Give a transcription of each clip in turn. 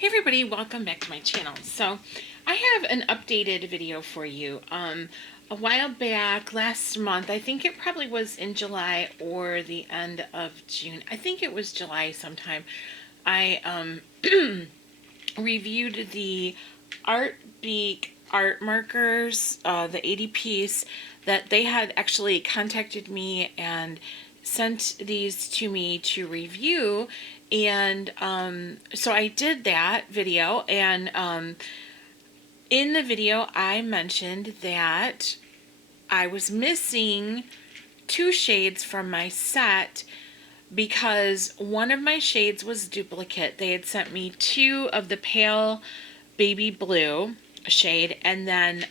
Hey everybody, welcome back to my channel. So I have an updated video for you. A while back, last month, I think it probably was in July or the end of June. I think it was July sometime. I reviewed the Art Beek art markers, the 80 piece, that they had actually contacted me and sent these to me to review. And so I did that video, and in the video I mentioned that I was missing two shades from my set because one of my shades was duplicate. They had sent me two of the pale baby blue shade, and then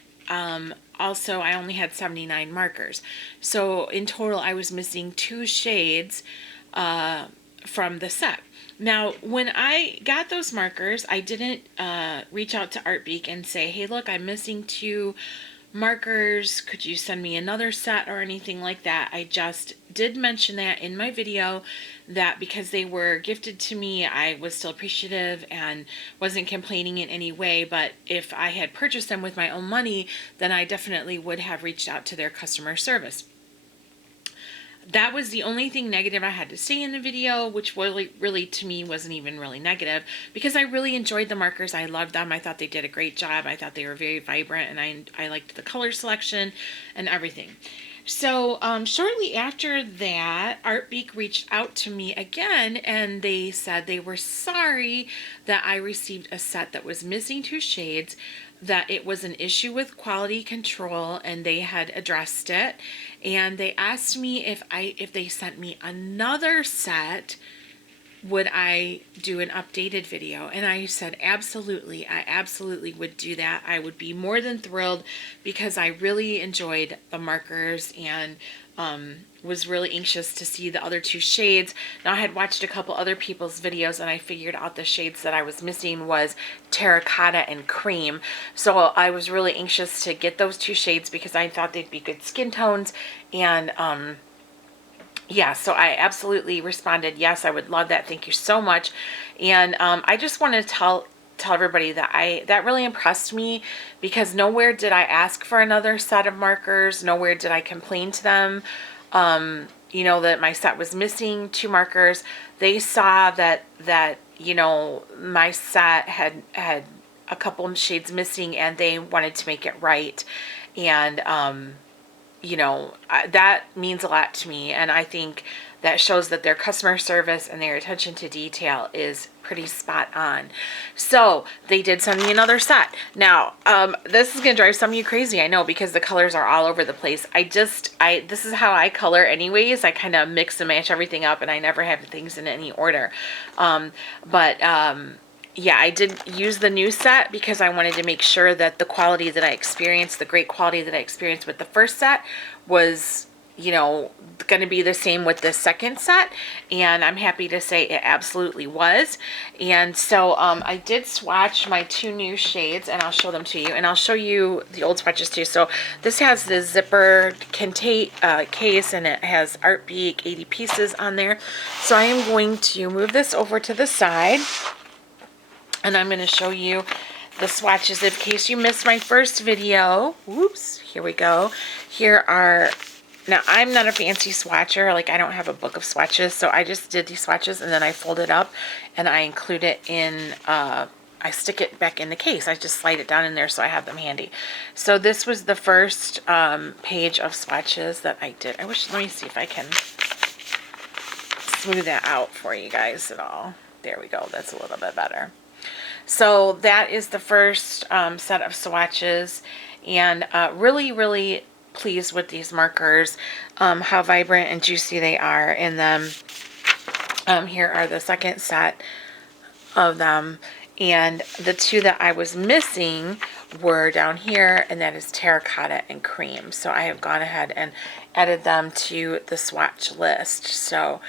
also I only had 79 markers. So in total I was missing two shades from the set. Now, when I got those markers, I didn't reach out to Art Beek and say, hey, look, I'm missing two markers. Could you send me another set or anything like that? I just did mention that in my video, that because they were gifted to me, I was still appreciative and wasn't complaining in any way. But if I had purchased them with my own money, then I definitely would have reached out to their customer service. That was the only thing negative I had to say in the video, which really to me wasn't even really negative, because I really enjoyed the markers. I loved them. I thought they did a great job. I thought they were very vibrant, and I liked the color selection and everything. So shortly after that, Art Beek reached out to me again, and they said they were sorry that I received a set that was missing two shades, that it was an issue with quality control, and they had addressed it. And they asked me if they sent me another set, would I do an updated video? And I said, absolutely. I absolutely would do that. I would be more than thrilled, because I really enjoyed the markers and was really anxious to see the other two shades. Now, I had watched a couple other people's videos, and I figured out the shades that I was missing was Terra, Cotta, and Cream. So I was really anxious to get those two shades because I thought they'd be good skin tones. And yeah, so I absolutely responded, yes, I would love that. Thank you so much. And I just want to tell everybody that that really impressed me, because nowhere did I ask for another set of markers. Nowhere did I complain to them, you know, that my set was missing two markers. They saw that you know, my set had a couple of shades missing, and they wanted to make it right. And you know, that means a lot to me, and I think that shows that their customer service and their attention to detail is pretty spot on. So they did send me another set. Now, this is gonna drive some of you crazy, I know, because the colors are all over the place. This is how I color anyways. I kind of mix and match everything up, and I never have things in any order. Yeah, I did use the new set because I wanted to make sure that the quality that I experienced, the great quality that I experienced with the first set, was, you know, going to be the same with the second set. And I'm happy to say it absolutely was. And so I did swatch my two new shades, and I'll show them to you. And I'll show you the old swatches too. So this has the zipper case, and it has Art Beek 80 pieces on there. So I am going to move this over to the side, and I'm going to show you the swatches in case you missed my first video. Whoops, here we go. Here are, now I'm not a fancy swatcher, like I don't have a book of swatches, so I just did these swatches, and then I fold it up and I include it in, I stick it back in the case. I just slide it down in there so I have them handy. So this was the first page of swatches that I did. Let me see if I can smooth that out for you guys at all. There we go, that's a little bit better. So that is the first set of swatches, and really pleased with these markers, how vibrant and juicy they are in them. Here are the second set of them, and the two that I was missing were down here, and that is Terracotta and Cream. So I have gone ahead and added them to the swatch list. So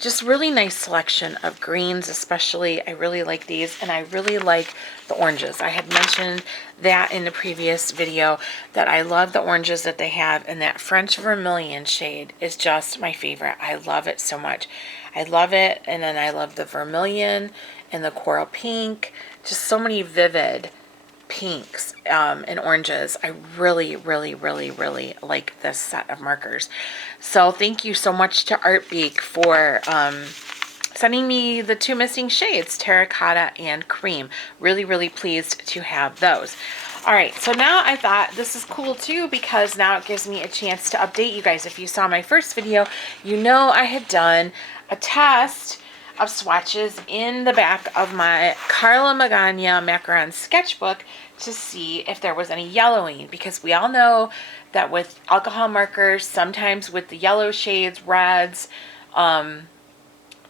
just really nice selection of greens, especially. I really like these, and I really like the oranges. I had mentioned that in the previous video, that I love the oranges that they have, and that French Vermilion shade is just my favorite. I love it so much. I love it, and then I love the vermilion, and the coral pink. Just so many vivid pinks and oranges. I really, really, really, really like this set of markers. So thank you so much to Art Beek for sending me the 2 missing shades, Terracotta and Cream. Really, really pleased to have those. All right, so now I thought this is cool too, because now it gives me a chance to update you guys. If you saw my first video, you know I had done a test of swatches in the back of my Carla Magana macaron sketchbook to see if there was any yellowing, because we all know that with alcohol markers, sometimes with the yellow shades, reds,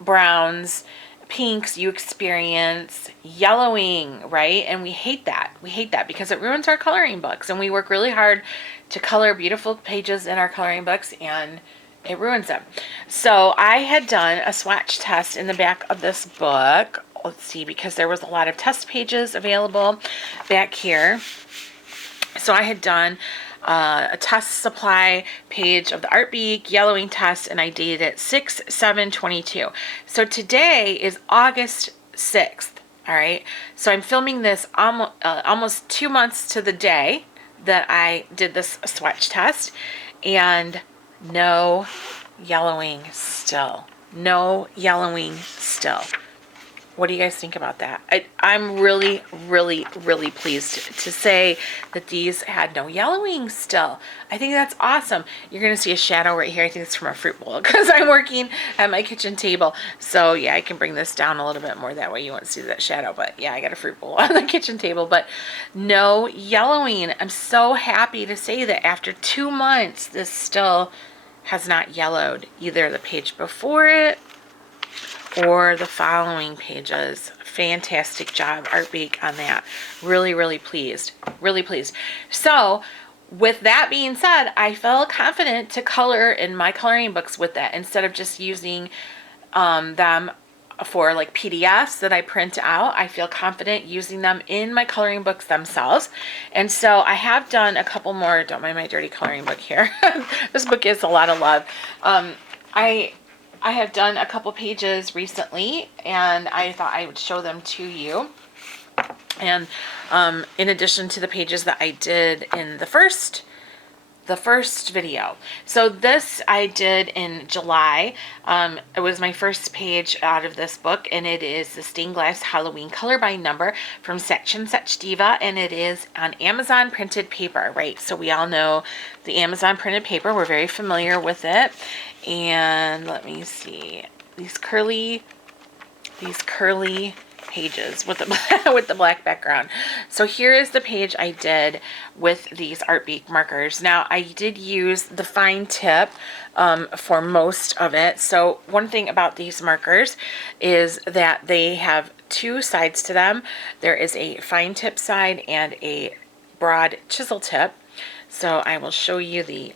browns, pinks, you experience yellowing, right? And we hate that. We hate that because it ruins our coloring books, and we work really hard to color beautiful pages in our coloring books, and it ruins them. So I had done a swatch test in the back of this book. Let's see, because there was a lot of test pages available back here. So I had done a test supply page of the Art Beek yellowing test, and I dated it 6/7/22. So today is August 6th. All right. So I'm filming this almost 2 months to the day that I did this swatch test, and no yellowing still. No yellowing still. What do you guys think about that? I'm really, really, really pleased to say that these had no yellowing still. I think that's awesome. You're going to see a shadow right here. I think it's from a fruit bowl because I'm working at my kitchen table. So yeah, I can bring this down a little bit more. That way you won't see that shadow. But yeah, I got a fruit bowl on the kitchen table. But no yellowing. I'm so happy to say that after 2 months, this still has not yellowed, either the page before it or the following pages. Fantastic job, Art Beek, on that. Really, really pleased. Really pleased. So with that being said, I felt confident to color in my coloring books with that, instead of just using them for like PDFs that I print out. I feel confident using them in my coloring books themselves. And so I have done a couple more. Don't mind my dirty coloring book here. This book is a lot of love. I have done a couple pages recently, and I thought I would show them to you. And in addition to the pages that I did in the first video. So this I did in July. It was my first page out of this book, and it is the Stained Glass Halloween Color by Number from Swatch Diva, and it is on Amazon printed paper, right? So we all know the Amazon printed paper. We're very familiar with it. And let me see, these curly pages with the with the black background. So here is the page I did with these Art Beek markers. Now I did use the fine tip for most of it. So one thing about these markers is that they have 2 sides to them. There is a fine tip side and a broad chisel tip. So I will show you the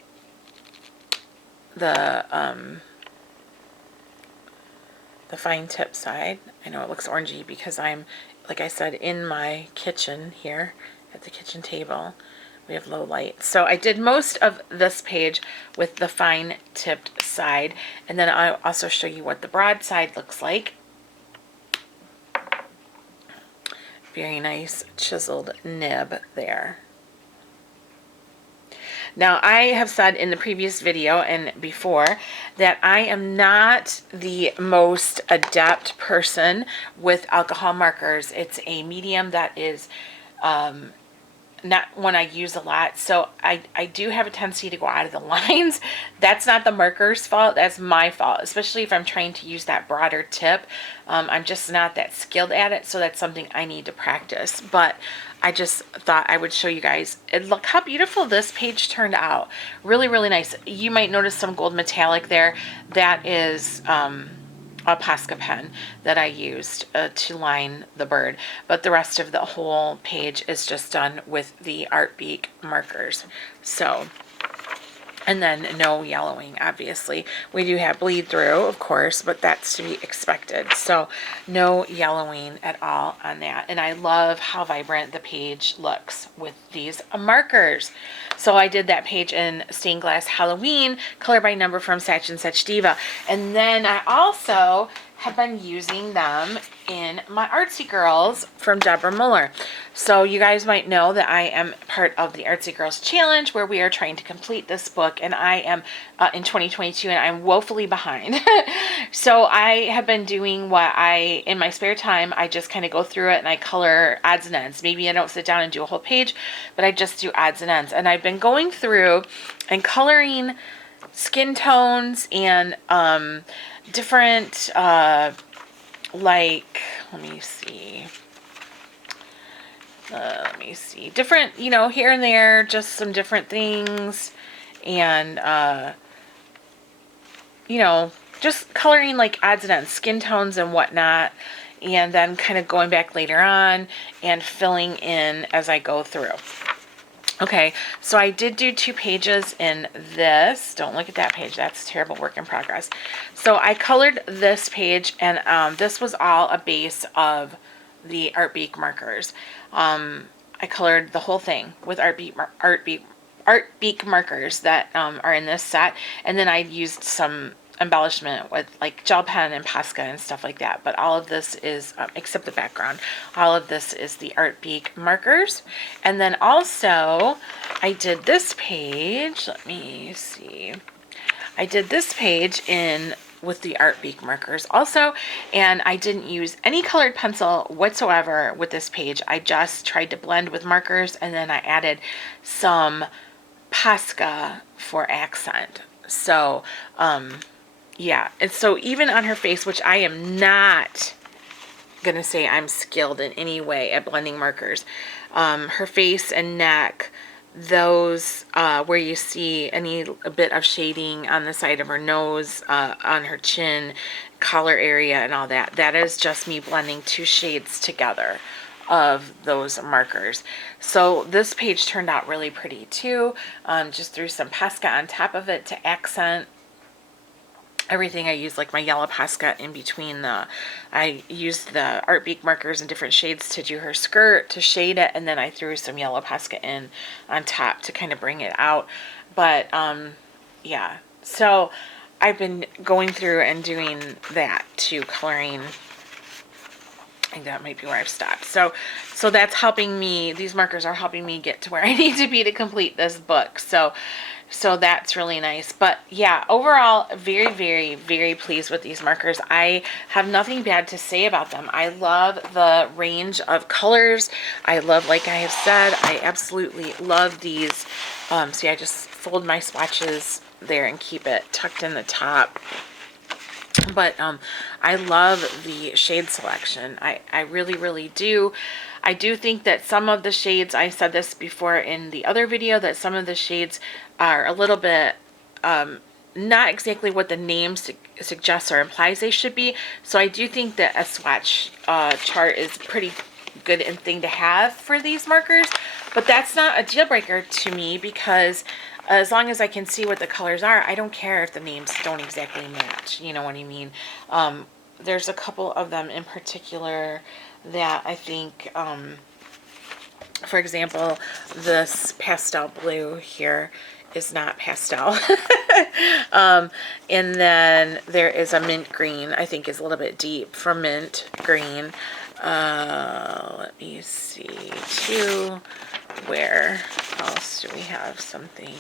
fine tip side. I know it looks orangey because I'm, like I said, in my kitchen here at the kitchen table. We have low light. So I did most of this page with the fine tipped side, and then I'll also show you what the broad side looks like. Very nice chiseled nib there. Now, I have said in the previous video and before that I am not the most adept person with alcohol markers. It's a medium that is not one I use a lot. So I do have a tendency to go out of the lines. That's not the marker's fault. That's my fault, especially if I'm trying to use that broader tip. I'm just not that skilled at it. So that's something I need to practice. But I just thought I would show you guys. And look how beautiful this page turned out. Really, really nice. You might notice some gold metallic there. That is a Posca pen that I used to line the bird. But the rest of the whole page is just done with the Art Beek markers. So, and then no yellowing, obviously. We do have bleed through, of course, but that's to be expected. So no yellowing at all on that. And I love how vibrant the page looks with these markers. So I did that page in Stained Glass Halloween, Color by Number from Swatch Diva. And then I also have been using them in my Artsy Girls from Deborah Muller. So you guys might know that I am part of the Artsy Girls Challenge, where we are trying to complete this book, and I am in 2022, and I'm woefully behind. So I have been doing what in my spare time, I just kind of go through it and I color odds and ends. Maybe I don't sit down and do a whole page, but I just do odds and ends. And I've been going through and coloring skin tones and different like, let me see, different, you know, here and there, just some different things, and you know, just coloring like odds and ends, skin tones and whatnot, and then kind of going back later on and filling in as I go through. Okay, so I did do 2 pages in this. Don't look at that page. That's terrible work in progress. So I colored this page, and this was all a base of the Art Beek markers. I colored the whole thing with Art Beek markers that are in this set, and then I used some embellishment with like gel pen and Posca and stuff like that. But all of this is, except the background, all of this is the Art Beek markers. And then also I did this page, let me see, I did this page in with the Art Beek markers also, and I didn't use any colored pencil whatsoever with this page. I just tried to blend with markers, and then I added some Posca for accent. So yeah, and so even on her face, which I am not gonna say I'm skilled in any way at blending markers, her face and neck, those where you see a bit of shading on the side of her nose, on her chin, collar area and all that, that is just me blending 2 shades together of those markers. So this page turned out really pretty too. Just threw some Posca on top of it to accent everything. I used like my yellow Posca in between I used the Art Beek markers in different shades to do her skirt, to shade it, and then I threw some yellow Posca in on top to kind of bring it out. But yeah, so I've been going through and doing that too, coloring. I think that might be where I've stopped. So that's helping me. These markers are helping me get to where I need to be to complete this book. So that's really nice. But yeah, overall, very, very, very pleased with these markers. I have nothing bad to say about them. I love the range of colors. I love, like I have said, I absolutely love these. See, I just fold my swatches there and keep it tucked in the top. But I love the shade selection. I really, really do. I do think that some of the shades, I said this before in the other video, that some of the shades are a little bit not exactly what the name suggests or implies they should be. So I do think that a swatch chart is pretty good thing to have for these markers. But that's not a deal breaker to me, because as long as I can see what the colors are, I don't care if the names don't exactly match. You know what I mean? There's a couple of them in particular that I think, for example, this pastel blue here is not pastel. And then there is a mint green, I think is a little bit deep for mint green. Let me see too. Where else do we have something?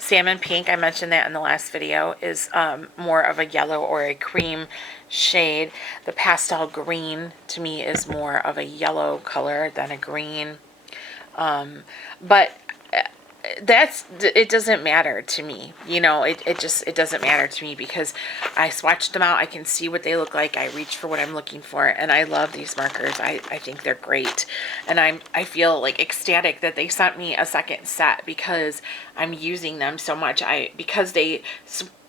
Salmon Pink, I mentioned that in the last video, is more of a yellow or a cream shade. The pastel green to me is more of a yellow color than a green. But it doesn't matter to me, you know. It doesn't matter to me, because I swatched them out. I can see what they look like. I reach for what I'm looking for, and I love these markers. I think they're great, and I feel like ecstatic that they sent me a second set, because I'm using them so much. Because they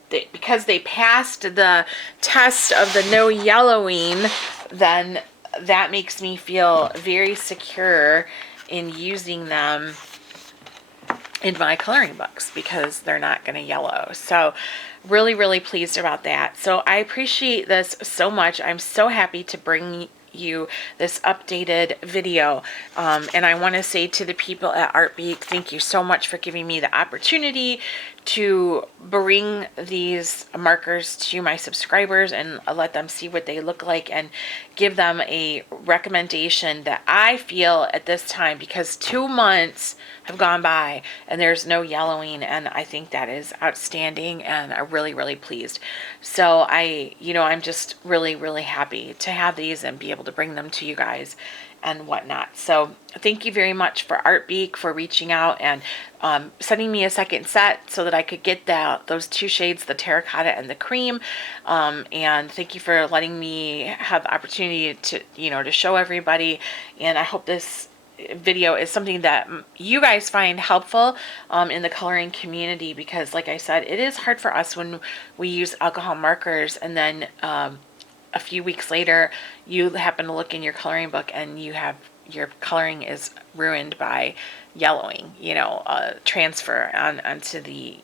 passed the test of the no yellowing, then that makes me feel very secure in using them in my coloring books, because they're not going to yellow. So really, really pleased about that. So I appreciate this so much. I'm so happy to bring you this updated video, and I want to say to the people at Art Beek, thank you so much for giving me the opportunity to bring these markers to my subscribers and let them see what they look like and give them a recommendation that I feel at this time, because 2 months have gone by and there's no yellowing, and I think that is outstanding, and I'm really, really pleased. So I'm just really, really happy to have these and be able to bring them to you guys and whatnot. So thank you very much for Art Beek for reaching out and sending me a second set so that I could get those 2 shades, the terracotta and the cream. And thank you for letting me have the opportunity to, to show everybody. And I hope this video is something that you guys find helpful in the coloring community, because like I said, it is hard for us when we use alcohol markers and then a few weeks later you happen to look in your coloring book and your coloring is ruined by yellowing, transfer onto the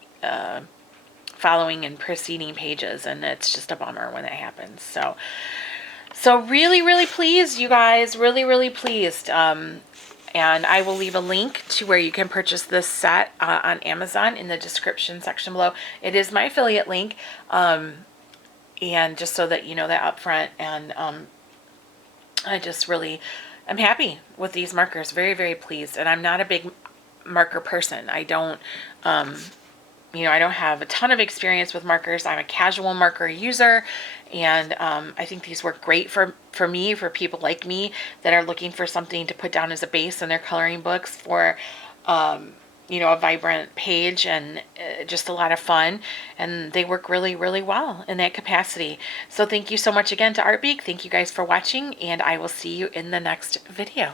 following and preceding pages, and it's just a bummer when that happens. So really, really pleased, you guys, really, really pleased. And I will leave a link to where you can purchase this set on Amazon in the description section below. It is my affiliate link. And just so that you know that up front. And I just really am happy with these markers. Very, very pleased. And I'm not a big marker person. I don't, I don't have a ton of experience with markers. I'm a casual marker user. And I think these work great for me, for people like me that are looking for something to put down as a base in their coloring books for a vibrant page, and just a lot of fun, and they work really, really well in that capacity. So thank you so much again to Art Beek. Thank you guys for watching, and I will see you in the next video.